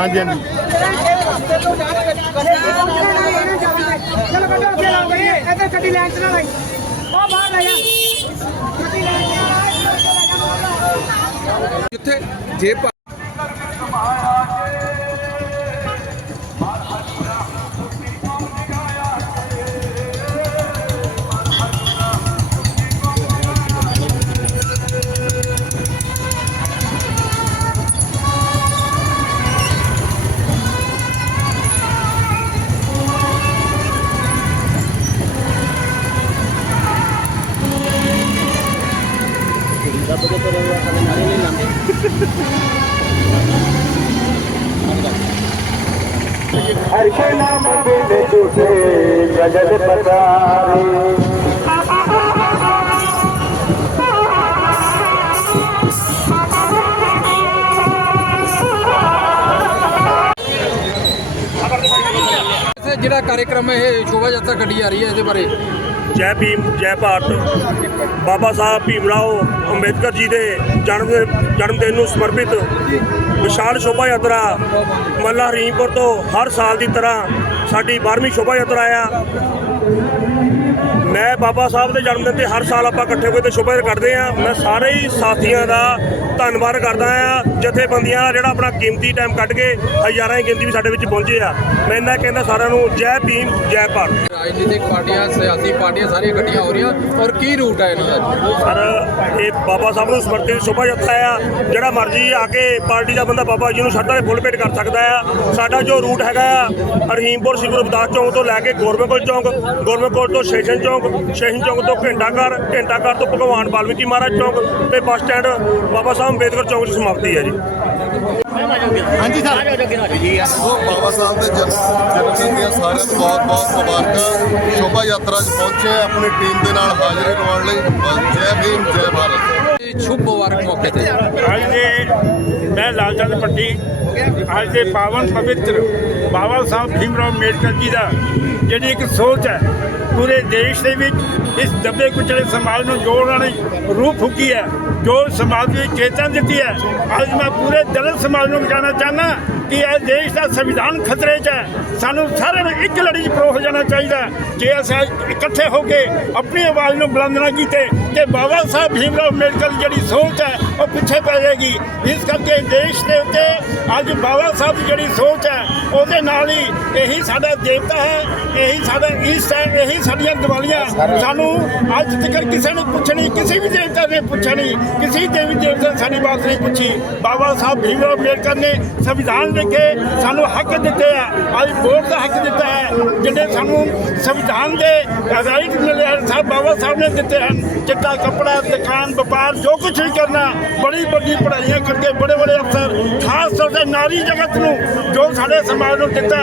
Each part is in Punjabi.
ਹਾਂਜੀ ਹਾਂਜੀ। ਚਲੋ ਕੱਢੋ ਅੱਗੇ ਲਾਓ ਬਈ ਇੱਧਰ ਗੱਡੀ ਲੈਣ ਚ ਨਾ ਲਾਈ ਉਹ ਬਾਹਰ ਲੈ ਜਾ ਗੱਡੀ ਲੈਣ ਚ ਨਾ ਲਾਈ ਜਿੱਥੇ ਜੇ ਭਾ- हर के नाम बिन झूठे जगत पतारे ਇੱਥੇ ਜਿਹੜਾ ਕਾਰਜਕ੍ਰਮ ਇਹ ਸ਼ੋਭਾ ਯਾਤਰਾ ਕੱਢੀ ਜਾ ਰਹੀ ਹੈ ਇਹਦੇ ਬਾਰੇ ਜੈ ਭੀਮ, ਜੈ ਭਾਰਤ। ਬਾਬਾ ਸਾਹਿਬ ਭੀਮ ਰਾਓ ਅੰਬੇਦਕਰ ਜੀ ਦੇ ਜਨਮ ਜਨਮ ਦਿਨ ਨੂੰ ਸਮਰਪਿਤ ਵਿਸ਼ਾਲ ਸ਼ੋਭਾ ਯਾਤਰਾ ਮੱਲਾ ਹਰੀਮਪੁਰ ਤੋਂ ਹਰ ਸਾਲ ਦੀ ਤਰ੍ਹਾਂ ਸਾਡੀ 12ਵੀਂ ਸ਼ੋਭਾ ਯਾਤਰਾ ਆ। ਮੈਂ ਬਾਬਾ ਸਾਹਿਬ ਦੇ ਜਨਮ ਦਿਨ ਤੇ ਹਰ ਸਾਲ ਆਪਾਂ ਇਕੱਠੇ ਹੋ ਕੇ ਤੇ ਸ਼ੋਭਾ ਯਾਤਰਾ ਕੱਢਦੇ ਆ ਮੈਂ ਸਾਰੇ ਹੀ ਸਾਥੀਆਂ ਦਾ ਧੰਨਵਾਦ ਕਰਦਾ ਆ ਜਥੇਬੰਦੀਆਂ ਦਾ ਜਿਹੜਾ ਆਪਣਾ ਕੀਮਤੀ ਟਾਈਮ ਕੱਢ ਕੇ ਹਜ਼ਾਰਾਂ ਦੀ ਗਿਣਤੀ ਵੀ ਸਾਡੇ ਵਿੱਚ ਪਹੁੰਚੇ ਆ। ਮੈਂ ਇਹਨਾਂ ਕਹਿੰਦਾ ਸਾਰਿਆਂ ਨੂੰ ਜੈ ਭੀਮ ਜੈ ਭਾਰਤ। ਰਾਜਨੀਤਿਕ ਪਾਰਟੀਆਂ ਸਿਆਸੀ ਪਾਰਟੀਆਂ ਸਾਰੀਆਂ ਇਕੱਠੀਆਂ ਹੋ ਰਹੀਆਂ ਔਰ ਕੀ ਰੂਟ ਹੈ ਇਹਨਾਂ ਦਾ? ਸਰ ਇਹ ਬਾਬਾ ਸਾਹਿਬ ਨੂੰ ਸਮਰਪਿਤ ਸ਼ੋਭਾ ਯਾਤਰਾ ਆ। ਜਿਹੜਾ ਮਰਜ਼ੀ ਆ ਕੇ ਪਾਰਟੀ ਦਾ ਬੰਦਾ ਬਾਬਾ ਜੀ ਨੂੰ ਸ਼ਰਧਾ ਦੇ ਫੁੱਲ ਭੇਟ ਕਰ ਸਕਦਾ ਆ। ਸਾਡਾ ਜੋ ਰੂਟ ਹੈਗਾ ਆ ਰਹੀਮਪੁਰ ਸ੍ਰੀ ਗੁਰੂ ਰਵਿਦਾਸ ਚੌਂਕ ਤੋਂ ਲੈ ਕੇ ਗੋਰਮੇਕੋਟ ਚੌਂਕ ਗੋਰਮੇਕੋਟ ਤੋਂ ਸਟੇਸ਼ਨ ਚੌਂਕ ਸਟੇਸ਼ਨ ਚੌਂਕ ਤੋਂ ਘੰਟਾਘਰ ਘੰਟਾਘਰ ਤੋਂ ਭਗਵਾਨ ਵਾਲਮੀਕੀ ਮਹਾਰਾਜ ਚੌਂਕ ਤੇ ਬੱਸ ਸਟੈਂਡ ਬਾਬਾ ਸਾਹਿਬ ਅੰਬੇਦਕਰ ਚੌਂਕ 'ਚ ਸਮਾਪਤੀ ਹੈ ਜੀ। ਹਾਂਜੀ ਸਰ। ਸੋ ਬਾਬਾ ਸਾਹਿਬ ਦੇ ਜਨਮ ਜਨਮ ਦਿਨ ਦੀਆਂ ਸਾਰਿਆਂ ਨੂੰ ਬਹੁਤ ਬਹੁਤ ਮੁਬਾਰਕਾਂ। ਸ਼ੋਭਾ ਯਾਤਰਾ 'ਚ ਪਹੁੰਚੇ ਆਪਣੀ ਟੀਮ ਦੇ ਨਾਲ ਹਾਜ਼ਰੀ ਲਵਾਉਣ ਲਈ। ਜੈ ਭੀਮ ਜੈ ਭਾਰਤ। ਇਹ ਸ਼ੁਭ ਮੁਬਾਰਕ ਮੌਕੇ ਤੇ। ਅੱਜ ਦੇ ਲਾਲਚੰਦ ਪੱਟੀ ਅੱਜ ਦੇ ਪਾਵਨ ਪਵਿੱਤਰ ਬਾਬਾ ਸਾਹਿਬ ਭੀਮਰਾਓ ਅੰਬੇਡਕਰ ਜੀ ਦਾ ਜਿਹੜੀ ਇੱਕ ਸੋਚ ਹੈ, ਪੂਰੇ ਦੇਸ਼ ਦੇ ਵਿੱਚ ਇਸ ਦੱਬੇ ਕੁਚਲੇ ਸਮਾਜ ਨੂੰ ਜੋੜਨ ਵਾਲੀ ਰੂਹ ਫੂਕੀ ਹੈ, ਜੋ ਸਮਾਜ ਵਿੱਚ ਚੇਤਨ ਦਿੱਤੀ ਹੈ। ਅੱਜ ਮੈਂ ਪੂਰੇ ਦਲਿਤ ਸਮਾਜ ਨੂੰ ਕਹਿਣਾ ਚਾਹੁੰਦਾ ਕਿ ਇਹ ਦੇਸ਼ ਦਾ ਸੰਵਿਧਾਨ ਖਤਰੇ 'ਚ ਹੈ। ਸਾਨੂੰ ਸਾਰਿਆਂ ਨੂੰ ਇੱਕ ਲੜੀ 'ਚ ਪਰੋ ਹੋ ਜਾਣਾ ਚਾਹੀਦਾ ਜੇ ਅਸੀਂ ਇਕੱਠੇ ਹੋ ਕੇ ਆਪਣੀ ਆਵਾਜ਼ ਨੂੰ ਬੁਲੰਦ ਨਾ ਕੀਤੇ, ਤੇ ਬਾਬਾ ਸਾਹਿਬ ਭੀਮਰਾਓ ਅੰਬੇਡਕਰ ਦੀ ਜਿਹੜੀ ਸੋਚ ਹੈ, ਉਹ ਪਿੱਛੇ ਪੈ ਜਾਏਗੀ। ਇਸ ਕਰਕੇ ਦੇਸ਼ ਦੇ ਉੱਤੇ ਅੱਜ ਬਾਬਾ ਸਾਹਿਬ ਦੀ ਜਿਹੜੀ ਸੋਚ ਹੈ, ਉਹਦੇ ਨਾਲ ਹੀ ਇਹੀ ਸਾਡਾ ਦੇਵਤਾ ਹੈ, ਇਹੀ ਸਾਡਾ ਈਸਟ ਹੈ, ਇਹੀ ਸਾਡੀਆਂ ਦੀਵਾਲੀਆਂ। ਸਾਨੂੰ ਅੱਜ ਤੱਕ ਕਿਸੇ ਨੇ ਪੁੱਛਣੀ, ਕਿਸੇ ਵੀ ਦੇਵਤਾ ਨੇ ਪੁੱਛਿਆ ਨਹੀਂ ਕਿਸੇ ਦੇਵੀ ਦੇਵਤਾ ਨੇ ਸਾਡੀ ਬਾਤ ਨਹੀਂ ਪੁੱਛੀ। ਬਾਬਾ ਸਾਹਿਬ ਭੀਮਰਾਓ ਅੰਬੇਡਕਰ ਨੇ ਸੰਵਿਧਾਨ ਦੇ ਸਾਨੂੰ ਹੱਕ ਦਿੱਤੇ ਆ। ਅੱਜ ਵੋਟ ਦਾ ਹੱਕ ਦਿੱਤਾ ਹੈ, ਜਿਹੜੇ ਸਾਨੂੰ ਸੰਵਿਧਾਨ ਦੇ ਰਾਈਟ ਮਿਲੇ ਹਨ ਸਾਹਿਬ ਬਾਬਾ ਸਾਹਿਬ ਨੇ ਦਿੱਤੇ ਹਨ। ਚਿੱਟਾ ਕੱਪੜਾ, ਦੁਕਾਨ, ਵਪਾਰ, ਜੋ ਕੁਝ ਵੀ ਕਰਨਾ, ਬੜੀ ਵੱਡੀ ਪੜ੍ਹਾਈਆਂ ਕਰਕੇ ਬੜੇ ਬੜੇ ਅਫਸਰ, ਖਾਸ ਤੌਰ ਤੇ ਨਾਰੀ ਜਗਤ ਨੂੰ ਜੋ ਸਾਡੇ ਸਮਾਜ ਨੂੰ ਦਿੱਤਾ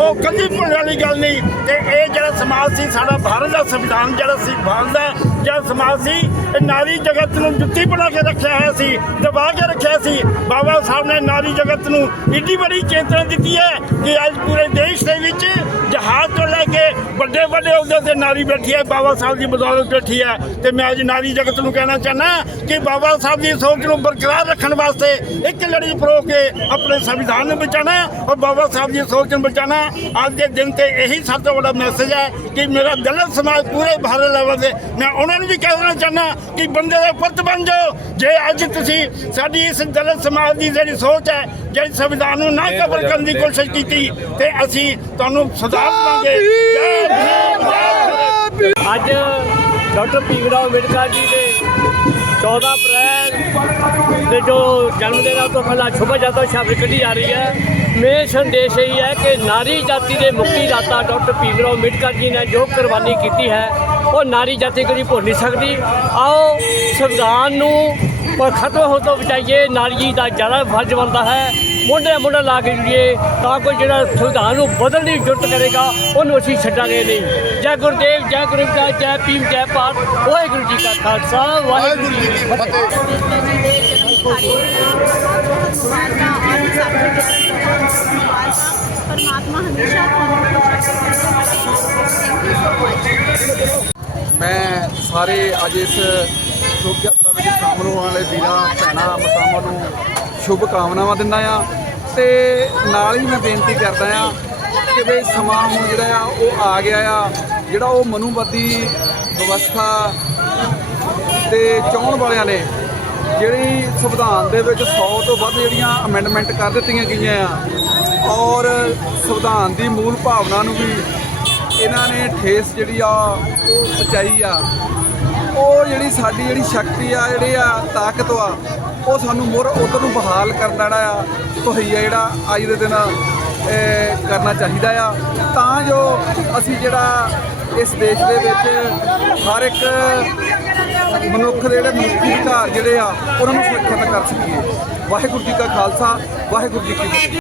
ਉਹ ਕਦੀ ਭੁੱਲਣ ਵਾਲੀ ਗੱਲ ਨਹੀਂ ਤੇ ਇਹ ਜਿਹੜਾ ਸਮਾਜ ਸੀ, ਸਾਡਾ ਭਾਰਤ ਦਾ ਸੰਵਿਧਾਨ ਜਿਹੜਾ ਸੀ, ਭਾਰਤ ਦਾ ਜਿਹੜਾ ਸਮਾਜ ਸੀ, ਇਹ ਨਾਰੀ ਜਗਤ ਨੂੰ ਜੁੱਤੀ ਬਣਾ ਕੇ ਰੱਖਿਆ ਹੋਇਆ ਸੀ, ਦਬਾ ਕੇ ਰੱਖਿਆ ਸੀ। ਬਾਬਾ ਸਾਹਿਬ ਨੇ ਨਾਰੀ ਜਗਤ ਨੂੰ ਇੱਡੀ ਬੜੀ ਚੇਤਨਾ ਦਿੱਤੀ ਹੈ ਕਿ ਅੱਜ ਪੂਰੇ ਦੇਸ਼ ਦੇ ਵਿੱਚ ਜਹਾਜ਼ ਤੋਂ ਲੈ ਕੇ ਵੱਡੇ ਵੱਡੇ ਅਹੁਦੇ ਤੇ ਨਾਰੀ ਬੈਠੀ ਹੈ, ਬਾਬਾ ਸਾਹਿਬ ਦੀ ਬਦੌਲਤ ਬੈਠੀ ਹੈ। ਤੇ ਮੈਂ ਅੱਜ ਨਾਰੀ ਜਗਤ ਨੂੰ ਕਹਿਣਾ ਚਾਹਨਾ ਕਿ ਬਾਬਾ ਸਾਹਿਬ ਦੀ ਸੋਚ ਨੂੰ ਬਰਕਰਾਰ ਰੱਖਣ ਵਾਸਤੇ ਇੱਕ ਲੜੀ ਪਰੋ ਕੇ ਆਪਣੇ ਸੰਵਿਧਾਨ ਨੂੰ ਬਚਾਉਣਾ ਔਰ ਬਾਬਾ ਸਾਹਿਬ ਦੀ ਸੋਚ ਨੂੰ ਬਚਾਉਣਾ ਅੱਜ ਦੇ ਦਿਨ ਤੇ ਇਹੀ ਸਭ ਤੋਂ ਵੱਡਾ ਮੈਸੇਜ ਹੈ ਕਿ ਮੇਰਾ ਦਲਿਤ ਸਮਾਜ ਪੂਰੇ ਭਾਰਤ ਲੈਵਲ ਤੇ ਮੈਂ ਉਹਨਾਂ ਨੂੰ ਵੀ ਕਹਿਣਾ ਚਾਹਨਾ ਕਿ ਬੰਦੇ ਦੇ ਪੁੱਤ ਬਣ ਜਾਓ। ਜੇ ਅੱਜ ਤੁਸੀਂ ਸਾਡੀ ਇਸ ਦਲਿਤ ਸਮਾਜ ਦੀ ਜਿਹੜੀ ਸੋਚ ਹੈ ਜਿਹੜੀ ਸੰਵਿਧਾਨ ਨੂੰ ਨਾ ਕਬਰ ਕਰਨ ਦੀ ਕੋਸ਼ਿਸ਼ ਕੀਤੀ ਤੇ ਅਸੀਂ ਤੁਹਾਨੂੰ ਸੁਧਾਰ ਦਵਾਂਗੇ। ਅੱਜ ਡਾਕਟਰ ਭੀਮ ਰਾਓ ਅੰਬੇਡਕਰ ਜੀ ਦੇ 14 ਅਪ੍ਰੈਲ ਦੇ ਜੋ ਜਨਮ ਦਿਨ ਆ ਤੋਂ ਪਹਿਲਾਂ ਸ਼ੁਭ ਯਾਤਰਾ ਸ਼ਬਦ ਕੱਢੀ ਜਾ ਰਹੀ ਹੈ। ਮੇਨ ਸੰਦੇਸ਼ ਇਹ ਹੈ ਕਿ ਨਾਰੀ ਜਾਤੀ ਦੇ ਮੁਕਤੀ ਦਾਤਾ ਡਾਕਟਰ ਭੀਮ ਰਾਓ ਅੰਬੇਡਕਰ ਜੀ ਨੇ ਜੋ ਕੁਰਬਾਨੀ ਕੀਤੀ ਹੈ ਉਹ ਨਾਰੀ ਜਾਤੀ ਕਦੀ ਭੁੱਲ ਨਹੀਂ ਸਕਦੀ। ਆਓ, ਸੰਵਿਧਾਨ ਨੂੰ ਪਰ ਖਤਮ ਹੋ ਤੋਂ ਬਚਾਈਏ। ਨਾਰੀ ਦਾ ਜ਼ਿਆਦਾ ਫਰਜ਼ ਬਣਦਾ ਹੈ। ਮੁੰਡੇ ਮੁੰਡਾ ਲਾ ਕੇ ਜੁੜੀਏ ਤਾਂ ਕੋਈ ਜਿਹੜਾ ਸੰਵਿਧਾਨ ਨੂੰ ਬਦਲਣ ਦੀ ਜੁਰਤ ਕਰੇਗਾ, ਉਹਨੂੰ ਅਸੀਂ ਛੱਡਾਂਗੇ ਨਹੀਂ। ਜੈ ਗੁਰਦੇਵ, ਜੈ ਗੁਰੂ ਦਾ, ਜੈ ਭੀਮ, ਜੈ ਪਾਠ ਵਾਹਿਗੁਰੂ ਜੀ ਕਾ ਖਾਲਸਾ, ਵਾਹਿਗੁਰੂ ਜੀ ਕੀ ਫਤਿਹ। ਸਾਰੇ ਅੱਜ ਇਸ ਸ਼ੁਭ ਯਾਤਰਾ ਵਿੱਚ ਸ਼ਾਮਲ ਹੋਣ ਵਾਲੇ ਵੀਰਾਂ, ਭੈਣਾਂ, ਮਾਤਾਵਾਂ ਨੂੰ ਸ਼ੁਭ ਕਾਮਨਾਵਾਂ ਦਿੰਦਾ ਆ ਤੇ ਨਾਲ ਹੀ ਮੈਂ ਬੇਨਤੀ ਕਰਦਾ ਆ ਕਿ ਬਈ ਸਮਾਂ ਹੁਣ ਜਿਹੜਾ ਆ, ਉਹ ਆ ਗਿਆ ਆ, ਜਿਹੜਾ ਉਹ ਮਨੂਵਾਦੀ ਵਿਵਸਥਾ ਤੇ ਚਾਹੁਣ ਵਾਲਿਆਂ ਨੇ ਜਿਹੜੀ ਸੰਵਿਧਾਨ ਦੇ ਵਿੱਚ 100 ਤੋਂ ਵੱਧ ਜਿਹੜੀਆਂ ਅਮੈਂਡਮੈਂਟ ਕਰ ਦਿੱਤੀਆਂ ਗਈਆਂ ਆ, ਔਰ ਸੰਵਿਧਾਨ ਦੀ ਮੂਲ ਭਾਵਨਾ ਨੂੰ ਵੀ ਇਹਨਾਂ ਨੇ ਠੇਸ ਜਿਹੜੀ ਆ, ਉਹ ਪਹੁੰਚਾਈ ਆ। ਉਹ ਜਿਹੜੀ ਸਾਡੀ ਜਿਹੜੀ ਸ਼ਕਤੀ ਆ, ਜਿਹੜੀ ਆ ਤਾਕਤ ਆ, ਉਹ ਸਾਨੂੰ ਮੁਰ ਉਧਰ ਨੂੰ ਬਹਾਲ ਕਰਨ ਜਿਹੜਾ ਆ ਤਹਈਆ ਜਿਹੜਾ ਅੱਜ ਦੇ ਦਿਨ ਕਰਨਾ ਚਾਹੀਦਾ ਆ। ਤਾਂ ਜੋ ਅਸੀਂ ਜਿਹੜਾ ਇਸ ਦੇਸ਼ ਦੇ ਵਿੱਚ ਹਰ ਇੱਕ ਮਨੁੱਖ ਦੇ ਜਿਹੜੇ ਮਨੁੱਖੀ ਅਧਿਕਾਰ ਜਿਹੜੇ ਆ, ਉਹਨਾਂ ਨੂੰ ਸੁਰੱਖਿਅਤ ਕਰ ਸਕੀਏ। ਵਾਹਿਗੁਰੂ ਜੀ ਕਾ ਖਾਲਸਾ, ਵਾਹਿਗੁਰੂ ਜੀ ਕੀ ਫਤਿਹ।